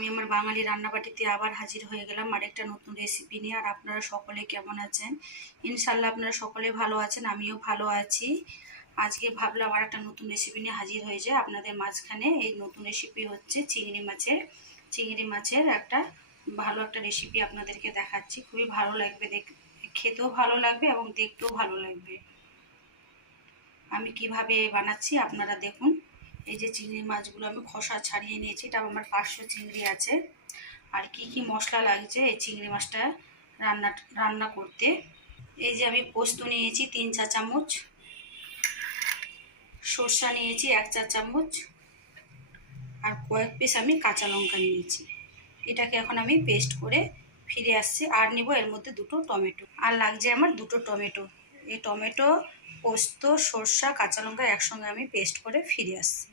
আমি আমার বাঙালি রান্নাবাটিতে আবার হাজির হয়ে গেলাম আরেকটা নতুন রেসিপি নিয়ে। আর আপনারা সকলে কেমন আছেন? ইনশাল্লাহ আপনারা সকলে ভালো আছেন, আমিও ভালো আছি। আজকে ভাবলাম আর একটা নতুন রেসিপি নিয়ে হাজির হয়ে যায় আপনাদের মাঝখানে। এই নতুন রেসিপি হচ্ছে চিংড়ি মাছের একটা ভালো একটা রেসিপি আপনাদেরকে দেখাচ্ছি। খুবই ভালো লাগবে, খেতেও ভালো লাগবে এবং দেখতেও ভালো লাগবে। আমি কিভাবে বানাচ্ছি আপনারা দেখুন। এই যে চিংড়ি মাছগুলো আমি খোসা ছাড়িয়ে নিয়েছি, এটা আমার 500 চিংড়ি আছে। আর কি কি মশলা লাগছে এই চিংড়ি মাছটা রান্না করতে। এই যে আমি পোস্ত নিয়েছি 3 চা চামচ, সরষা নিয়েছি 1 চা চামচ, আর কয়েক পিস আমি কাঁচা লঙ্কা নিয়েছি। এটাকে এখন আমি পেস্ট করে ফিরে আসছি। আর নিব এর মধ্যে 2টো টমেটো, আর লাগছে আমার 2টো টমেটো। এই টমেটো, পোস্ত, সরষা, কাঁচা লঙ্কা একসঙ্গে আমি পেস্ট করে ফিরে আসছি।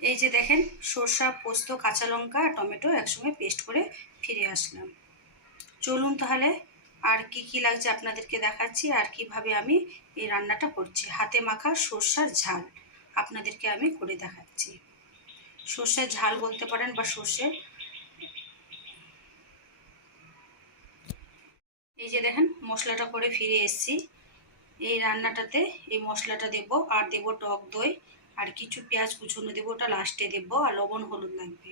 এই যে দেখেন, সরষা, পোস্ত, কাঁচা লঙ্কা আর টমেটো একসঙ্গে পেস্ট করে ফিরে আসলাম। চলুন তাহলে আর কি কি লাগছে আপনাদেরকে দেখাচ্ছি, আর কিভাবে আমি এই রান্নাটা করছি। হাতে মাখা সরষার ঝাল আপনাদেরকে আমি করে দেখাচ্ছি। সরষের ঝাল বলতে পারেন বা সরষে। এই যে দেখেন, মশলাটা করে ফিরে এসেছি। এই রান্নাটাতে এই মশলাটা দেব, আর দেব টক দই, আর কিছু পেঁয়াজ কুচুনো দেবো, ওটা লাস্টে দেব, আর লবণ হলুদ লাগবে।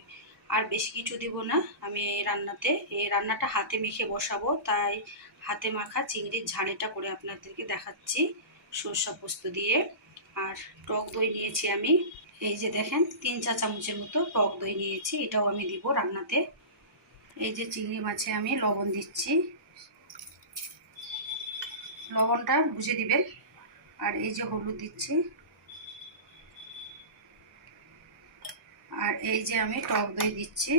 আর বেশি কিছু দেব না। আমি এই রান্নাটা হাতে মেখে বসাবো, তাই হাতে মাখা চিংড়ির ঝালেটা করে আপনাদেরকে দেখাচ্ছি সরষা পোস্ত দিয়ে। আর টক দই নিয়েছি আমি, এই যে দেখেন 3 চা চামচের মতো টক দই নিয়েছি, এটাও আমি দিব রান্নাতে। এই যে চিংড়ি মাছে আমি লবণ দিচ্ছি, লবণটা বুঝে দিবেন। আর এই যে হলুদ দিচ্ছি, আর এই যে আমি টক দই দিচ্ছি,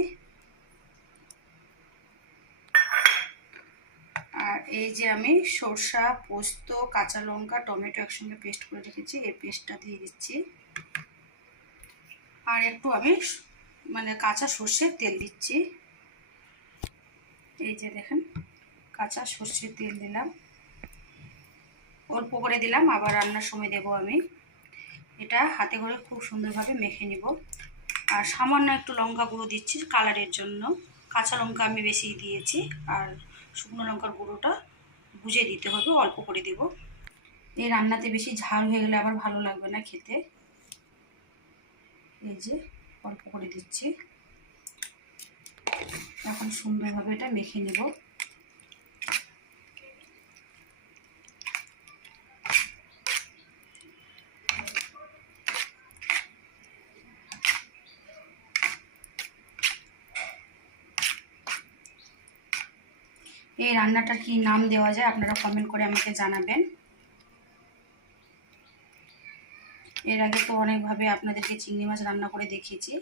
আর এই যে আমি সরষা, পোস্ত, কাঁচা লঙ্কা, টমেটো একসঙ্গে পেস্ট করে রেখেছি, এই পেস্টটা দিয়ে দিচ্ছি। আর একটু আমি কাঁচা সর্ষের তেল দিচ্ছি। এই যে দেখেন, কাঁচা সর্ষের তেল দিলাম, অল্প করে দিলাম, আবার রান্নার সময় দেব আমি। এটা হাতে করে খুব সুন্দরভাবে মেখে নিব। আর সামান্য একটু লঙ্কা গুঁড়ো দিচ্ছি কালারের জন্য। কাঁচা লঙ্কা আমি বেশি দিয়েছি, আর শুকনো লঙ্কার গুঁড়োটা বুঝে দিতে হবে, অল্প করে দেব। এই রান্নাতে বেশি ঝাল হয়ে গেলে আবার ভালো লাগবে না খেতে। এই যে অল্প করে দিচ্ছি। এখন সুন্দরভাবে এটা মেখে নেব। এই রান্নাটার কি নাম দেওয়া যায় আপনারা কমেন্ট করে আমাকে জানাবেন। এর আগে তো অনেকভাবে আপনাদেরকে চিংড়ি মাছ রান্না করে দেখিয়েছি,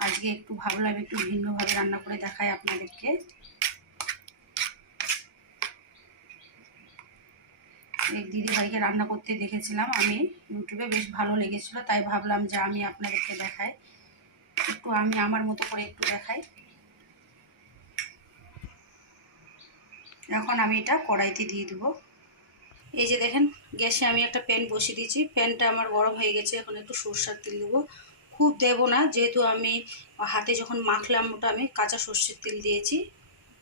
আজকে একটু ভাবলাম একটু ভিন্নভাবে রান্না করে দেখাই আপনাদেরকে। এক দিদি ভাইকে রান্না করতে দেখেছিলাম আমি ইউটিউবে, বেশ ভালো লেগেছিল, তাই ভাবলাম যে আমি আপনাদেরকে দেখাই, একটু আমি আমার মতো করে একটু দেখাই। এখন আমি এটা কড়াইতে দিয়ে দেবো। এই যে দেখেন, গ্যাসে আমি একটা প্যান বসিয়ে দিয়েছি, প্যানটা আমার গরম হয়ে গেছে। এখন একটু সরষের তেল দেবো, খুব দেবো না, যেহেতু আমি হাতে যখন মাখলাম ওটা আমি কাঁচা সর্ষের তেল দিয়েছি,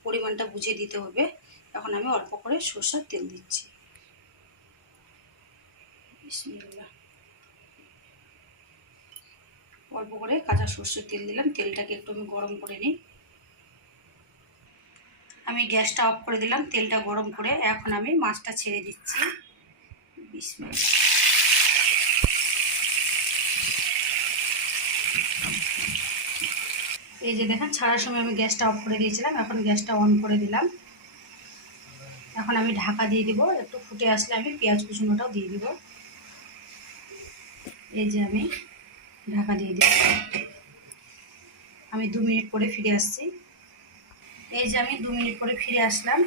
পরিমাণটা বুঝে দিতে হবে। এখন আমি অল্প করে সরষের তেল দিচ্ছি। বিসমিল্লাহ। অল্প করে কাঁচা সর্ষের তেল দিলাম, তেলটাকে একটু আমি গরম করে নিই। আমি গ্যাসটা অফ করে দিলাম, তেলটা গরম করে এখন আমি মাছটা ছেড়ে দিচ্ছি। বিসমিল্লাহ। এই যে দেখেন, ছাড়ার সময় আমি গ্যাসটা অফ করে দিয়েছিলাম, এখন গ্যাসটা অন করে দিলাম। এখন আমি ঢাকা দিয়ে দিব, একটু ফুটে আসলে আমি পেঁয়াজ কুচুনোটাও দিয়ে দিব। এই যে আমি ঢাকা দিয়ে দিই, আমি 2 মিনিট পরে ফিরে আসছি। এই যে আমি 2 মিনিট পরে ফিরে আসলাম,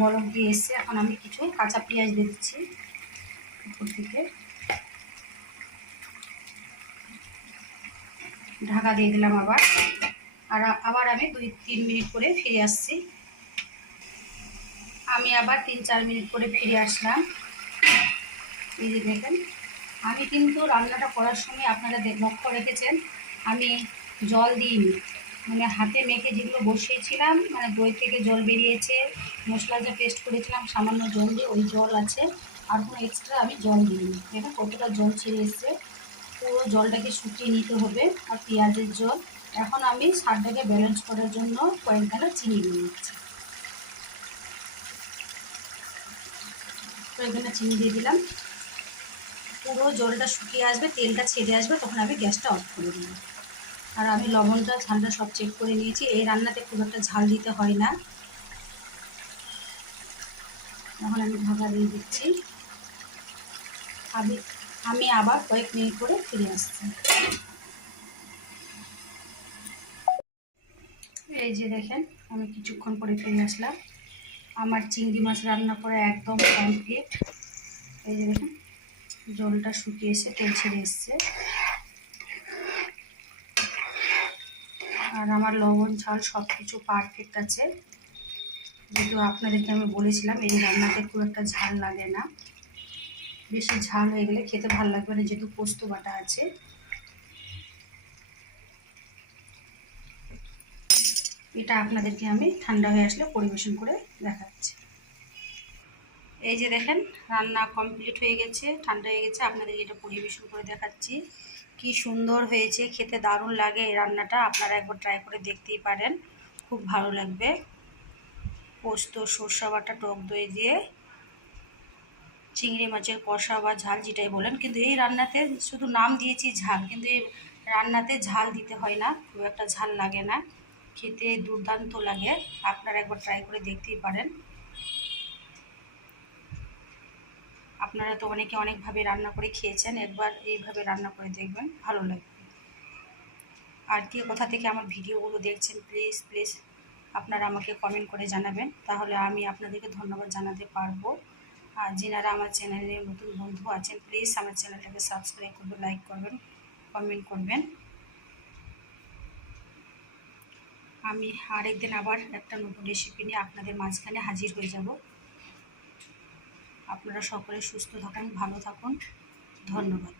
বরফ দিয়ে এসছে। এখন আমি কিছু কাঁচা পেঁয়াজ দিয়ে দিচ্ছি উপর থেকে, ঢাকা দিয়ে দিলাম আবার। আবার আমি 2-3 মিনিট পরে ফিরে আসছি। আমি আবার 3-4 মিনিট পরে ফিরে আসলাম। এই যে দেখেন, আমি কিন্তু রান্নাটা করার সময় আপনারা লক্ষ্য রেখেছেন, আমি জল দিইনি, মানে হাতে মেখে যেগুলো বসিয়েছিলাম, মানে দই থেকে জল বেরিয়েছে, মশলা যা পেস্ট করেছিলাম সামান্য জল দিয়ে ওই জল আছে, আর কোনো এক্সট্রা আমি জল দিইনি। দেখুন কতটা জল ছেড়ে এসছে, পুরো জলটাকে শুকিয়ে নিতে হবে। আর পেঁয়াজের জল। এখন আমি স্বাদটাকে ব্যালেন্স করার জন্য কয়েকদানা চিনি দিয়ে নিচ্ছি। কয়েকদানা চিনি দিয়ে দিলাম। পুরো জলটা শুকিয়ে আসবে, তেলটা ছেড়ে আসবে, তখন আমি গ্যাসটা অফ করে দেবো। আর আমি লবণটা ঝালটা সব চেক করে নিয়েছি। এই রান্নাতে খুব একটা ঝাল দিতে হয় না। এখন আমি ঢাকা দিয়ে দিচ্ছি। আমি আবার কয়েক মিনিট করে ফিরে আসছি। এই যে দেখেন, আমি কিছুক্ষণ পরে ফিরে আসলাম। আমার চিংড়ি মাছ রান্না করা একদম কমপ্লিট। এই যে দেখেন, জলটা শুকিয়ে এসে তেল ছেড়ে এসছে। আর আমার লবণ ঝাল সব কিছু পারফেক্ট আছে। যেহেতু আপনাদেরকে আমি বলেছিলাম এই রান্নাতে খুব একটা ঝাল লাগে না, বেশি ঝাল হয়ে গেলে খেতে ভালো লাগবে না, যেহেতু পোস্ত বাটা আছে। এটা আপনাদেরকে আমি ঠান্ডা হয়ে আসলে পরিবেশন করে দেখাচ্ছি। এই যে দেখেন, রান্না কমপ্লিট হয়ে গেছে, ঠান্ডা হয়ে গেছে, আপনাদের এটা পরিবেশন করে দেখাচ্ছি। কি সুন্দর হয়েছে, খেতে দারুণ লাগে এই রান্নাটা। আপনারা একবার ট্রাই করে দেখতেই পারেন, খুব ভালো লাগবে। পোস্ত, সরষা বাটা, টক দই দিয়ে চিংড়ি মাছের কষা বা ঝাল যেটাই বলেন, কিন্তু এই রান্নাতে শুধু নাম দিয়েছি ঝাল, কিন্তু এই রান্নাতে ঝাল দিতে হয় না, খুব একটা ঝাল লাগে না, খেতে দুর্দান্ত লাগে। আপনারা একবার ট্রাই করে দেখতেই পারেন। আপনারা তো অনেকে অনেকভাবে রান্না করে খেয়েছেন, একবার এইভাবে রান্না করে দেখবেন, ভালো লাগবে। আর কে কোথা থেকে আমার ভিডিওগুলো দেখছেন প্লিজ প্লিজ আপনারা আমাকে কমেন্ট করে জানাবেন, তাহলে আমি আপনাদেরকে ধন্যবাদ জানাতে পারবো। আর যিনারা আমার চ্যানেলে নতুন বন্ধু আছেন প্লিজ আমার চ্যানেলটাকে সাবস্ক্রাইব করবেন, লাইক করবেন, কমেন্ট করবেন। আমি আরেকদিন আবার একটা নতুন রেসিপি নিয়ে আপনাদের মাঝখানে হাজির হয়ে যাব। আপনারা সকলে সুস্থ থাকুন, ভালো থাকুন, ধন্যবাদ।